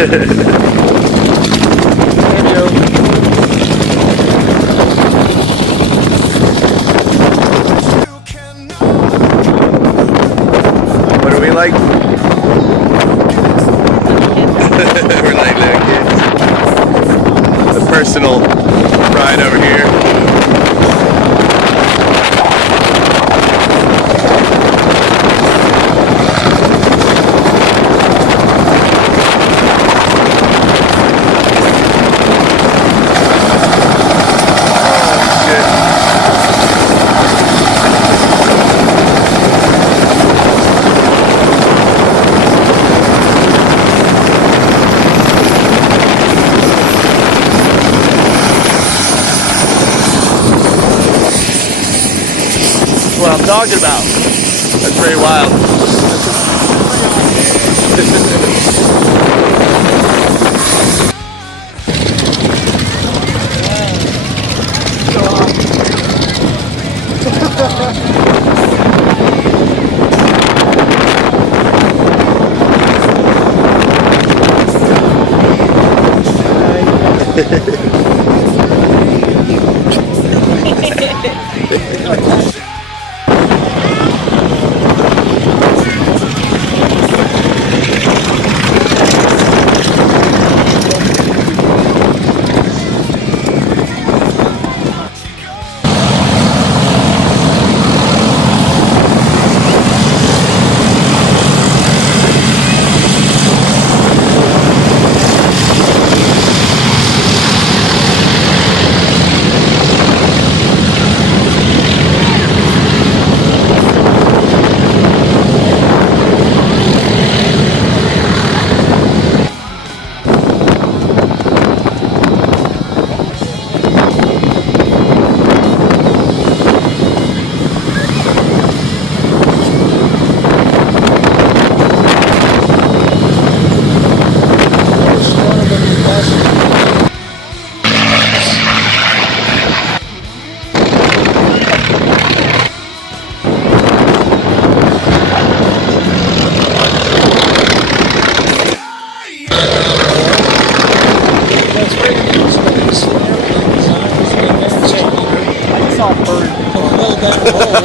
What are we like? We're like little kids. The personal ride over here. What I'm talking about. That's pretty wild.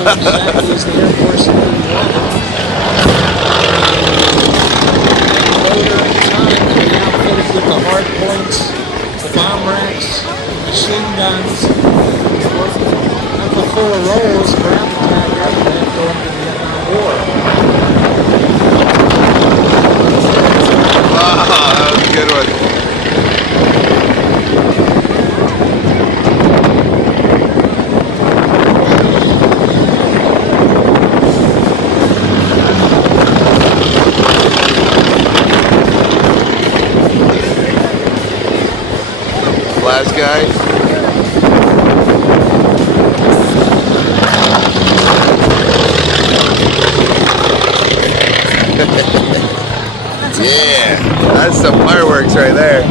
Exactly as the Air Force wanted. Later in time, they outfitted with the hard points, the bomb racks, machine guns, and the full of rolls, ground attack, everything going to the Vietnam War. Wow, that was a good one. Last guy. Yeah, that's some fireworks right there.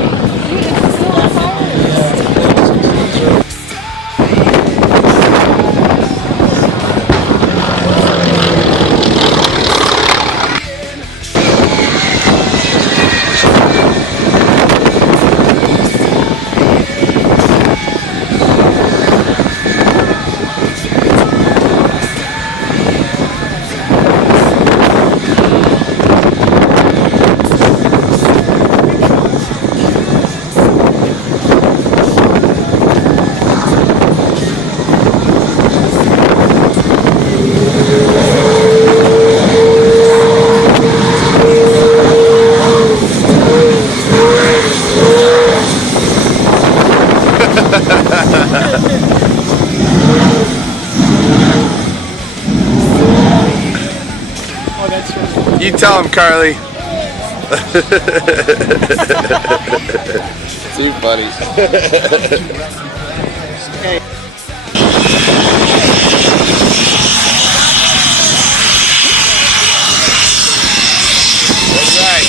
You tell him, Carly. Too funny. Okay. That's right.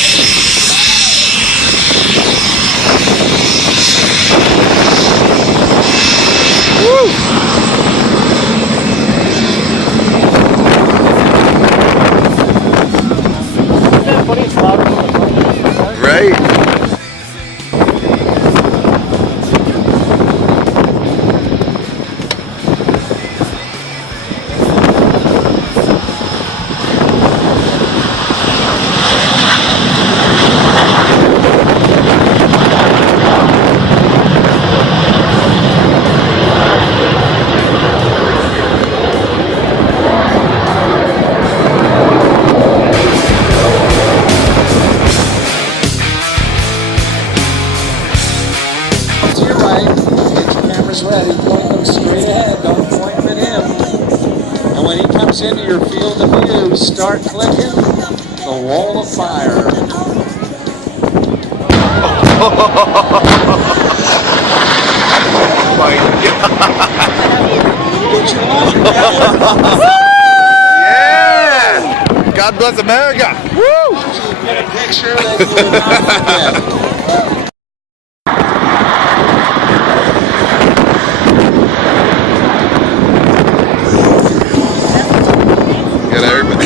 Woo! Right? ready, point them straight ahead. Don't point them at him. And when he comes into your field of view, start clicking the wall of fire. Oh my God. Get your money back. Yeah! God bless America! Woo! Get a picture that you will not forget. Got everybody.